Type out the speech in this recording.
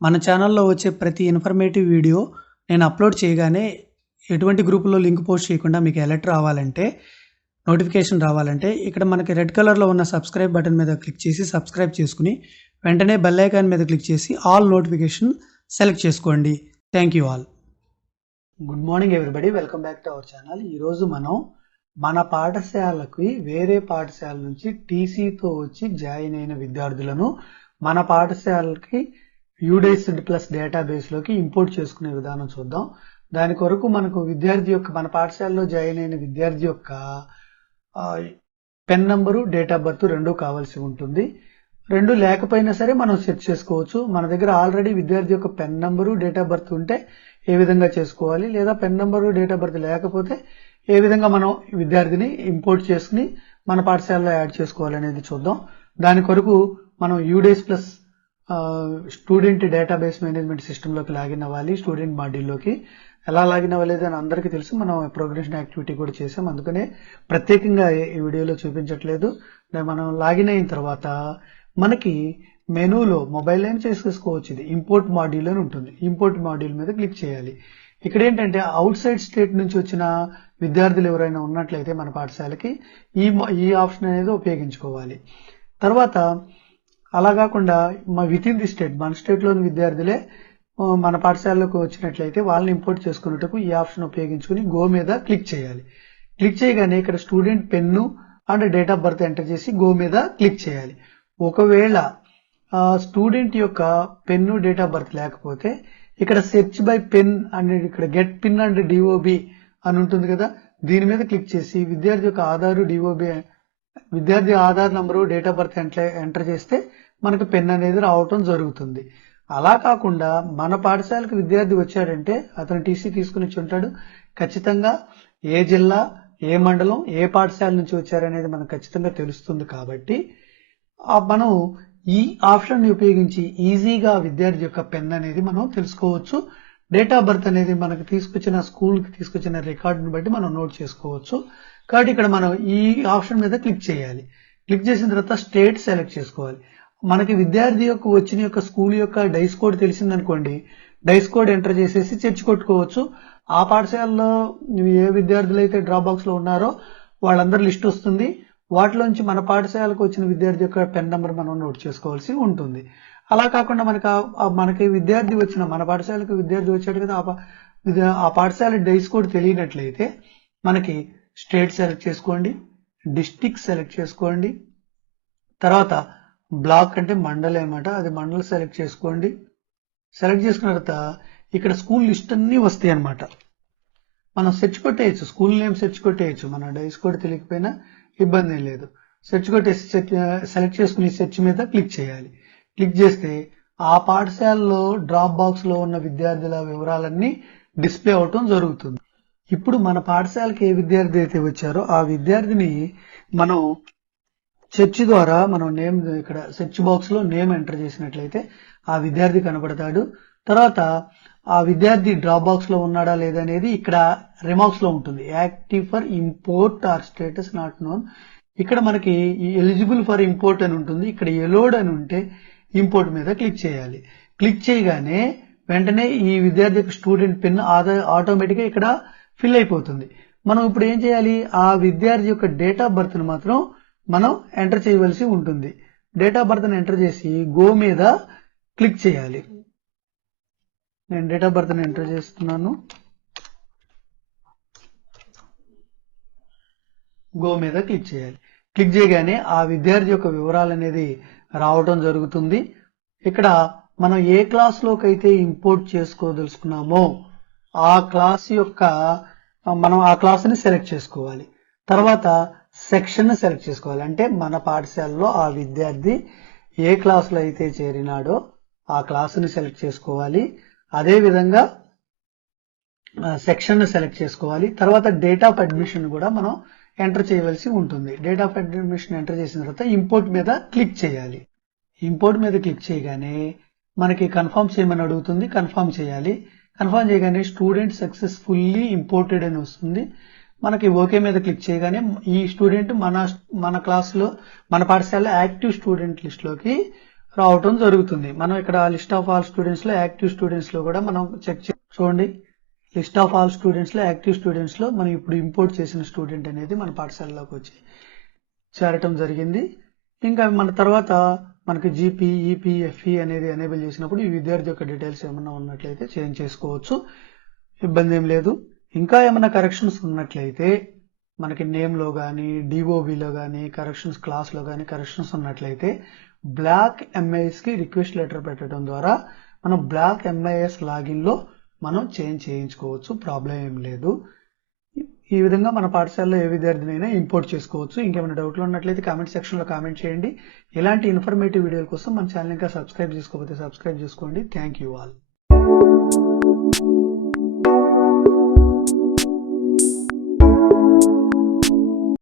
మన ఛానల్లో వచ్చే ప్రతి ఇన్ఫర్మేటివ్ వీడియో నేను అప్లోడ్ చేయగానే ఎటువంటి గ్రూపులో లింక్ పోస్ట్ చేయకుండా మీకు అలర్ట్ రావాలంటే నోటిఫికేషన్ రావాలంటే ఇక్కడ మనకి రెడ్ కలర్లో ఉన్న సబ్స్క్రైబ్ బటన్ మీద క్లిక్ చేసి సబ్స్క్రైబ్ చేసుకుని వెంటనే బెల్ ఐకాన్ మీద క్లిక్ చేసి ఆల్ నోటిఫికేషన్ సెలెక్ట్ చేసుకోండి. Thank you all good morning everybody welcome back to our channel ఈరోజు మనం మన పాఠశాలకి వేరే పాఠశాల నుంచి టీసీతో వచ్చి జాయిన్ అయిన విద్యార్థులను మన పాఠశాలకి యూడైస్డ్ ప్లస్ డేటాబేస్లోకి ఇంపోర్ట్ చేసుకునే విధానం చూద్దాం. దాని కొరకు మనకు విద్యార్థి యొక్క మన పాఠశాలలో జాయిన్ అయిన విద్యార్థి యొక్క PEN number date of birth రెండు కావాల్సి ఉంటుంది. రెండు లేకపోయినా సరే మనం సెట్ చేసుకోవచ్చు. మన దగ్గర ఆల్రెడీ విద్యార్థి యొక్క PEN number date of birth ఉంటే ఏ విధంగా చేసుకోవాలి లేదా PEN number date of birth లేకపోతే ఏ విధంగా మనం విద్యార్థిని ఇంపోర్ట్ చేసుకుని మన పాఠశాలలో యాడ్ చేసుకోవాలి అనేది చూద్దాం. దాని కొరకు మనం UDISE plus student database management సిస్టంలోకి login అవ్వాలి స్టూడెంట్ మాడ్యూల్లోకి ఎలా లాగిన్ అవ్వలేదు అని అందరికీ తెలుసు. మనం ప్రోగ్రెషన్ యాక్టివిటీ కూడా చేసాం అందుకనే ప్రత్యేకంగా ఈ వీడియోలో చూపించట్లేదు. మనం లాగిన్ అయిన తర్వాత మనకి మెనూలో మొబైల్ అయినా చేసేసుకోవచ్చు. ఇది ఇంపోర్ట్ మాడ్యూల్ అని ఉంటుంది. ఇంపోర్ట్ మాడ్యూల్ మీద క్లిక్ చేయాలి. ఇక్కడ ఏంటంటే అవుట్ సైడ్ స్టేట్ నుంచి వచ్చిన విద్యార్థులు ఎవరైనా ఉన్నట్లయితే మన పాఠశాలకి ఈ ఈ ఆప్షన్ అనేది ఉపయోగించుకోవాలి. తర్వాత అలా కాకుండా మా విత్ ఇన్ ది స్టేట్ మన స్టేట్లోని విద్యార్థులే మన పాఠశాలలోకి వచ్చినట్లయితే వాళ్ళని ఇంపోర్ట్ చేసుకున్నట్టుకు ఈ ఆప్షన్ ఉపయోగించుకుని గో మీద క్లిక్ చేయాలి. క్లిక్ చేయగానే ఇక్కడ student PEN and date of birth enter చేసి గో మీద క్లిక్ చేయాలి. ఒకవేళ స్టూడెంట్ యొక్క పెన్ను డేట్ ఆఫ్ బర్త్ లేకపోతే ఇక్కడ సెర్చ్ బై పెన్ అండ్ ఇక్కడ గెట్ పిన్ అండ్ డిఓబి అని ఉంటుంది కదా దీని మీద క్లిక్ చేసి విద్యార్థి యొక్క ఆధారు డిఓబి విద్యార్థి Aadhaar number date of birth enter enter చేస్తే మనకు పెన్ అనేది రావటం జరుగుతుంది. అలా కాకుండా మన పాఠశాలకు విద్యార్థి వచ్చాడంటే అతను టీసీ తీసుకుని వచ్చి ఉంటాడు. ఖచ్చితంగా ఏ జిల్లా ఏ మండలం ఏ పాఠశాల నుంచి వచ్చారనేది మనకు ఖచ్చితంగా తెలుస్తుంది కాబట్టి మనం ఈ ఆప్షన్ని ఉపయోగించి ఈజీగా విద్యార్థి యొక్క పెన్ అనేది మనం తెలుసుకోవచ్చు. డేట్ ఆఫ్ బర్త్ అనేది మనకు తీసుకొచ్చిన స్కూల్కి తీసుకొచ్చిన రికార్డుని బట్టి మనం నోట్ చేసుకోవచ్చు. కాబట్టి ఇక్కడ మనం ఈ ఆప్షన్ మీద క్లిక్ చేయాలి. క్లిక్ చేసిన తర్వాత స్టేట్ సెలెక్ట్ చేసుకోవాలి. మనకి విద్యార్థి యొక్క వచ్చిన యొక్క స్కూల్ యొక్క డైస్ కోడ్ తెలిసిందనుకోండి డైస్ కోడ్ ఎంటర్ చేసేసి చర్చి కొట్టుకోవచ్చు. ఆ పాఠశాలలో ఏ విద్యార్థులు అయితే డ్రాప్ బాక్స్లో ఉన్నారో వాళ్ళందరి లిస్ట్ వస్తుంది. వాటిలోంచి మన పాఠశాలకు వచ్చిన విద్యార్థి యొక్క పెన్ నెంబర్ మనం నోట్ చేసుకోవాల్సి ఉంటుంది. అలా కాకుండా మనకి మనకి విద్యార్థి వచ్చిన మన పాఠశాలకు విద్యార్థి వచ్చాడు కదా ఆ పా- ఆ పాఠశాల డైస్ కోడ్ తెలియనట్లయితే మనకి స్టేట్ సెలెక్ట్ చేసుకోండి డిస్టిక్ సెలెక్ట్ చేసుకోండి. తర్వాత బ్లాక్ అంటే మండల్ అనమాట అది మండల్ సెలెక్ట్ చేసుకోండి. సెలెక్ట్ చేసుకున్న తర్వాత ఇక్కడ స్కూల్ లిస్ట్ అన్నీ వస్తాయి అన్నమాట. మనం సెర్చ్ కొట్టేయచ్చు స్కూల్ నేమ్ సెర్చ్ కొట్టేయచ్చు మన డైస్ కోడ్ తెలియకపోయినా ఇబ్బంది ఏం లేదు. సెర్చ్ కొట్టేసి సెలెక్ట్ చేసుకుని సెర్చ్ మీద క్లిక్ చేయాలి. క్లిక్ చేస్తే ఆ పాఠశాలలో డ్రాప్ బాక్స్లో ఉన్న విద్యార్థుల వివరాలన్నీ డిస్ప్లే అవటం జరుగుతుంది. ఇప్పుడు మన పాఠశాలకి ఏ విద్యార్థి అయితే వచ్చారో ఆ విద్యార్థిని మనం సెర్చ్ ద్వారా మనం నేమ్ ఇక్కడ సెర్చ్ బాక్స్లో నేమ్ ఎంటర్ చేసినట్లయితే ఆ విద్యార్థి కనబడతాడు. తర్వాత ఆ విద్యార్థి డ్రాప్ బాక్స్లో ఉన్నాడా లేదా అనేది ఇక్కడ రిమార్క్స్లో ఉంటుంది. Active for import or status not known. ఇక్కడ మనకి ఎలిజిబుల్ ఫర్ ఇంపోర్ట్ అని ఉంటుంది. ఇక్కడ ఎలోడ్ అని ఉంటే ఇంపోర్ట్ మీద క్లిక్ చేయాలి. క్లిక్ చేయగానే వెంటనే ఈ విద్యార్థి యొక్క స్టూడెంట్ పిన్ ఆటోమేటిక్గా ఇక్కడ ఫిల్ అయిపోతుంది. మనం ఇప్పుడు ఏం చేయాలి? ఆ విద్యార్థి యొక్క డేట్ ఆఫ్ బర్త్ను మాత్రం మనం ఎంటర్ చేయవలసి ఉంటుంది. డేట్ ఆఫ్ బర్త్ని ఎంటర్ చేసి గో మీద క్లిక్ చేయాలి. నేను డేట్ ఆఫ్ బర్త్ని ఎంటర్ చేస్తున్నాను. గో మీద క్లిక్ చేయాలి. క్లిక్ చేయగానే ఆ విద్యార్థి యొక్క వివరాలు అనేది రావటం జరుగుతుంది. ఇక్కడ మనం ఏ క్లాస్లోకి అయితే ఇంపోర్ట్ చేసుకోదలుచుకున్నామో ఆ క్లాస్ యొక్క మనం ఆ క్లాస్ని సెలెక్ట్ చేసుకోవాలి. తర్వాత సెక్షన్ సెలెక్ట్ చేసుకోవాలి. అంటే మన పాఠశాలలో ఆ విద్యార్థి ఏ క్లాసులో అయితే చేరినాడో ఆ క్లాసుని సెలెక్ట్ చేసుకోవాలి. అదేవిధంగా సెక్షన్ సెలెక్ట్ చేసుకోవాలి. తర్వాత డేట్ ఆఫ్ అడ్మిషన్ కూడా మనం ఎంటర్ చేయవలసి ఉంటుంది. డేట్ ఆఫ్ అడ్మిషన్ ఎంటర్ చేసిన తర్వాత ఇంపోర్ట్ మీద క్లిక్ చేయాలి. ఇంపోర్ట్ మీద క్లిక్ చేయగానే మనకి కన్ఫర్మ్ చేయమని అడుగుతుంది. కన్ఫర్మ్ చేయాలి. కన్ఫర్మ్ చేయగానే స్టూడెంట్ సక్సెస్ఫుల్లీ ఇంపోర్టెడ్ అని వస్తుంది. మనకి ఓకే మీద క్లిక్ చేయగానే ఈ స్టూడెంట్ మన మన క్లాస్లో మన పాఠశాల యాక్టివ్ స్టూడెంట్ లిస్ట్లోకి రావటం జరుగుతుంది. మనం ఇక్కడ లిస్ట్ ఆఫ్ ఆల్ స్టూడెంట్స్లో యాక్టివ్ స్టూడెంట్స్లో కూడా మనం చెక్ చూడండి. లిస్ట్ ఆఫ్ ఆల్ స్టూడెంట్స్లో యాక్టివ్ స్టూడెంట్స్లో మనం ఇప్పుడు ఇంపోర్ట్ చేసిన స్టూడెంట్ అనేది మన పాఠశాలలోకి వచ్చి చేరటం జరిగింది. ఇంకా మన తర్వాత మనకి జీపీ ఈపీ ఎఫ్ఈ అనేది ఎనేబుల్ చేసినప్పుడు ఈ విద్యార్థి యొక్క డీటెయిల్స్ ఏమన్నా ఉన్నట్లయితే చేంజ్ చేసుకోవచ్చు. ఇబ్బంది ఏం లేదు. ఇంకా ఏమైనా కరెక్షన్స్ ఉన్నట్లయితే మనకి నేమ్లో కానీ డిఓబిలో కానీ కరెక్షన్స్ క్లాస్లో కానీ కరెక్షన్స్ ఉన్నట్లయితే బ్లాక్ ఎంఐఎస్కి రిక్వెస్ట్ లెటర్ పెట్టడం ద్వారా మనం బ్లాక్ ఎంఐఎస్ లాగిన్లో మనం చేంజ్ చేయించుకోవచ్చు. ప్రాబ్లం ఏం లేదు. ఈ విధంగా మన పాఠశాలలో ఏ విద్యార్థినైనా ఇంపోర్ట్ చేసుకోవచ్చు. ఇంకేమైనా డౌట్లు ఉన్నట్లయితే కామెంట్ సెక్షన్లో కామెంట్ చేయండి. ఇలాంటి ఇన్ఫర్మేటివ్ వీడియోల కోసం మన ఛానల్ ఇంకా సబ్స్క్రైబ్ చేసుకోకపోతే సబ్స్క్రైబ్ చేసుకోండి. Thank you all